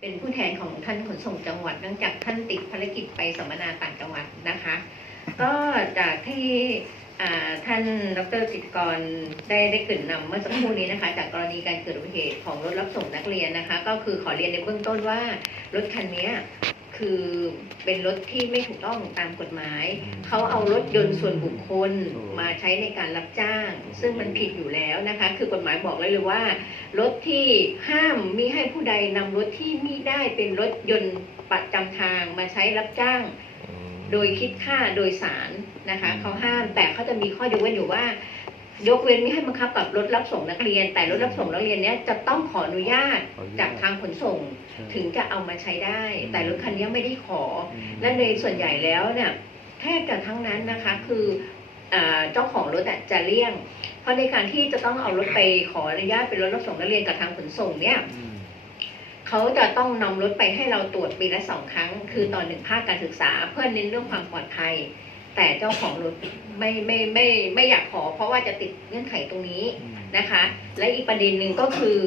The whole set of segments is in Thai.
เป็นผู้แทนของท่านขนส่งจังหวัดเนื่องจากท่านติดภารกิจไปสัมมนาต่างจังหวัดนะคะ ก็จากที่ท่านดรจิตกรได้ได้กลิ่นนำเมื่อสักครู่นี้นะคะ จากกรณีการเกิดอุบัติเหตุของรถรับส่งนักเรียนนะคะ ก็คือขอเรียนในเบื้องต้นว่ารถคันนี้ คือเป็นรถที่ไม่ถูกต้องตามกฎหมาย เขาเอารถยนต์ส่วนบุคคลมาใช้ในการรับจ้าง ซึ่งมันผิดอยู่แล้วนะคะ คือกฎหมายบอกเลยเลยว่า รถที่ห้ามมิให้ผู้ใดนำรถที่มิได้เป็นรถยนต์ประจำทางมาใช้รับจ้าง โดยคิดค่าโดยสารนะคะเขาห้ามแต่เขาจะมีข้อยกเว้นอยู่ว่า ยกเว้นไม่ให้บังคับกับรถรับส่งนักเรียน แต่รถรับส่งนักเรียนเนี้ยจะต้องขออนุญาตจากทางขนส่งถึงจะเอามาใช้ได้ แต่รถคันนี้ไม่ได้ขอ และในส่วนใหญ่แล้วเนี่ยแทบจะทั้งนั้นนะคะคืออาเจ้าของรถอะจะเลี่ยง เพราะในการที่จะต้องเอารถไปขออนุญาตเป็นรถรับส่งนักเรียนกับทางขนส่งเนี่ยเขาจะต้องนำรถไปให้เราตรวจปีละสองครั้ง คือต่อหนึ่งภาคการศึกษาเพื่อเน้นเรื่องความปลอดภัย แต่เจ้าของรถไม่ไม่ไม่ไม่อยากขอ เพราะว่าจะติดเงื่อนไขตรงนี้นะคะ และอีกประเด็นหนึ่งก็คือ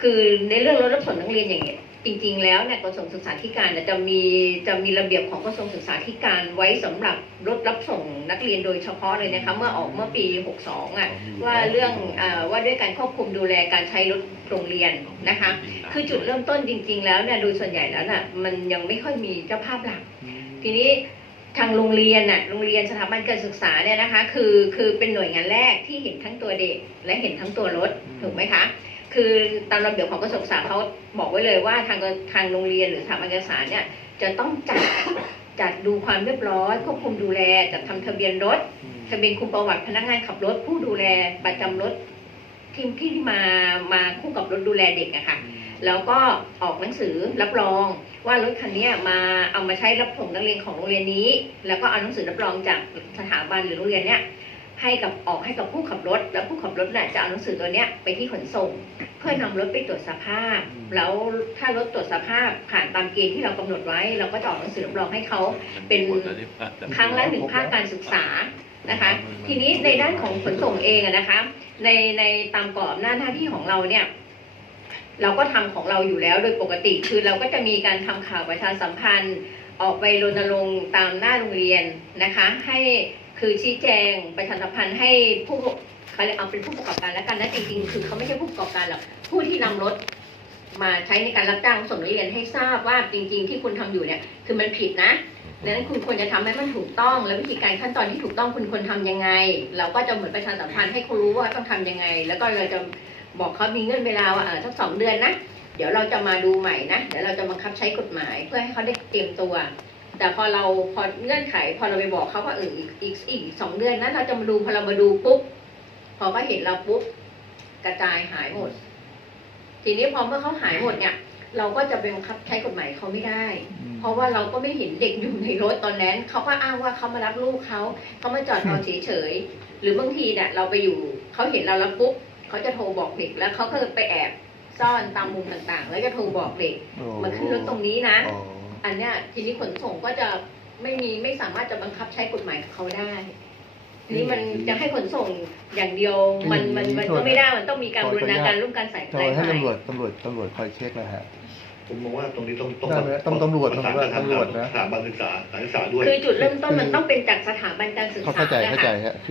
คือในเรื่องรถรับส่งนักเรียนอย่างเงี้ยจริงๆ แล้วเนี่ยกระทรวงศึกษาธิการเนี่ยจะมีจะมีระเบียบของกระทรวงศึกษาธิการไว้สำหรับรถรับส่งนักเรียนโดยเฉพาะเลยนะคะเมื่อออกเมื่อปี 62อะว่าเรื่องอาว่าด้วยการควบคุมดูแลการใช้รถโรงเรียนนะคะ คือจุดเริ่มต้นจริง ๆ แล้วเนี่ยโดยส่วนใหญ่แล้วน่ะมันยังไม่ค่อยมีเจ้าภาพหลัก ทีนี้ ทางโรงเรียนน่ะโรงเรียนสถาบันการศึกษาเนี่ยนะคะ คือคือเป็นหน่วยงานแรกที่เห็นทั้งตัวเด็กและเห็นทั้งตัวรถอืมถูกไหมคะคือตามระเบียบของกระทรวงศึกษาเขาบอกไว้เลยว่าทางทางโรงเรียนหรือสถาบันการศึกษาเนี่ยจะต้องจัดจัดดูความเรียบร้อยควบคุมดูแลจัดทำทะเบียนรถ ทะเบียนคุมประวัติพนักงานขับรถ ผู้ดูแลประจำรถ ที่ที่มามาคู่กับรถดูแลเด็กอะค่ะแล้วก็ออกหนังสือรับรองว่ารถคันเนี้ยมาเอามาใช้รับส่งนักเรียนของโรงเรียนนี้ แล้วก็เอาหนังสือรับรองจากสถาบันหรือโรงเรียนเนี้ยให้กับออกให้กับผู้ขับรถ แล้วผู้ขับรถน่ะจะเอาหนังสือตัวเนี้ยไปที่ขนส่ง เพื่อนำรถไปตรวจสภาพอืมแล้วถ้ารถตรวจสภาพผ่านตามเกณฑ์ที่เรากำหนดไว้ เราก็จะออกหนังสือรับรองให้เขาเป็นครั้งละหนึ่งภาคการศึกษา นะคะ ทีนี้ในด้านของขนส่งเองอะนะคะ ในในตามกรอบหน้าหน้าที่ของเราเนี่ยเราก็ทำของเราอยู่แล้วโดยปกติคือเราก็จะมีการทำข่าวประชาสัมพันธ์ ออกไปรณรงค์ตามหน้าโรงเรียนนะคะ ให้คือชี้แจงประชาสัมพันธ์ให้ผู้เขาเรียกเอาเป็นผู้ประกอบการแล้วกันนะจริงๆคือเขาไม่ใช่ผู้ประกอบการหรอกผู้ที่นำรถมาใช้ในการรับจ้างส่งนักเรียนให้ทราบว่าจริง ๆ ที่คุณทำอยู่เนี่ยคือมันผิดนะ ดังนั้นคุณควรจะทำให้มันถูกต้อง และวิธีการขั้นตอนที่ถูกต้องคุณควรทำยังไง เราก็จะเหมือนประชาสัมพันธ์ให้เขารู้ว่าต้องทำยังไง แล้วก็เราจะบอกเขามีเงื่อนเวลาว่าเออสักสองเดือนนะเดี๋ยวเราจะมาดูใหม่นะเดี๋ยวเราจะบังคับใช้กฎหมาย เพื่อให้เขาได้เตรียมตัว แต่พอเราพอเงื่อนไข พอเราไปบอกเขาว่าเอออีกอีกอีกสองเดือนนะเราจะมาดูพอเรามาดูปุ๊บพอเขาเห็นเราปุ๊บกระจายหายหมด ทีนี้พอเมื่อเขาหายหมดเนี่ย เราก็จะไปบังคับใช้กฎหมายเขาไม่ได้ เพราะว่าเราก็ไม่เห็นเด็กอยู่ในรถตอนนั้นเขาก็อ้างว่าเขามารับลูกเขาเขามาจอดรอเฉยๆหรือบางทีเนี่ยเราไปอยู่เขาเห็นเราแล้วปุ๊บเขาจะโทรบอกเด็กแล้วเขาก็ไปแอบซ่อนตามมุมต่างๆ แล้วจะโทรบอกเด็กมาขึ้นรถตรงนี้นะอ๋ออันเนี้ยทีนี้ขนส่งก็จะไม่มีไม่สามารถจะบังคับใช้กฎหมายกับเขาได้ นี่มันจะให้ขนส่งอย่างเดียว มันมันมันก็ไม่ได้มันต้องมีการบูรณาการร่วมกันใส่ทำใจไมให้ไปตำรวจตำรวจตำรวจคอยเช็คนะฮะผมมองว่าตรงนี้ต้องต้องได้ไหมต้องตำรวจประสานกับทางตำรวจนะสถาบันศึกษาสถานศึกษาด้วยคือจุดเริ่มต้นมันต้องเป็นจากสถาบันการศึกเขาษาเข้าใจนะเข้าใจคะฮะ